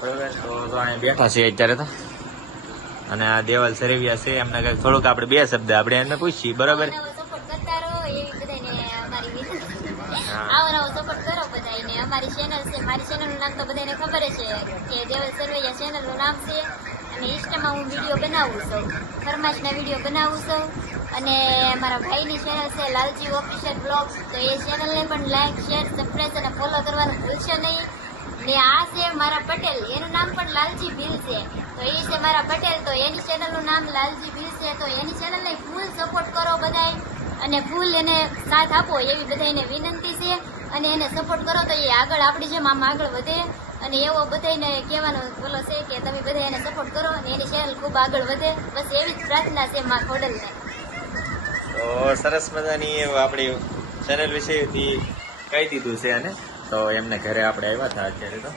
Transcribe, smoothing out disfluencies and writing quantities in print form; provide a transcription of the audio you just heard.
બરોબર. તો અહીંયા બેઠા છે અત્યારે તો, અને આ દેવલ સરવિયા છે, એમને કઈક થોડુંક આપણે બે શબ્દ આપણે એમને પૂછીએ. બરોબર. સપોર્ટ કરતા રહો એવી બધાને અમારી વિનંતી. હા. આવો સપોર્ટ કરો બધાને. અમારી ચેનલ છે, મારી ચેનલનું નામ તો બધાને ખબર જ છે કે દેવલ સરવૈયા ચેનલનું નામ છે. અને ઇન્સ્ટામાં હું વિડીયો બનાવું છું, ફરમાશના વિડીયો બનાવું છું. અને મારા ભાઈની ચેનલ છે લાલજી ઓફિશિયલ બ્લોગ, તો એ ચેનલને પણ લાઈક, શેર, સબસ્ક્રાઈબ અને ફોલો કરવાનું ભૂલશો નહીં. ને આ છે મારા પટેલ, એનું નામ પણ લાલજી ભીલ છે, તો એ છે મારા પટેલ, તો એની ચેનલનું નામ લાલજી ભીલ છે. તો એની ચેનલને ફૂલ સપોર્ટ કરો બધાય, અને ફૂલ એને સાથ આપો એવી બધાને વિનંતી છે. અને એને સપોર્ટ કરો તો એ આગળ આપણી જેમ આમ આગળ વધે. અને એવો બધાને કહેવાનો બોલો છે કે તમે બધા એને સપોર્ટ કરો અને એની ચેનલ ખૂબ આગળ વધે. બસ એવી જ પ્રાર્થના છે મા ખોડલને. તો સરસ મજાની આપણી ચેનલ વિશેથી કહી દીધું છે. અને તો એમને ઘરે આપણે આવ્યા હતા અત્યારે તો.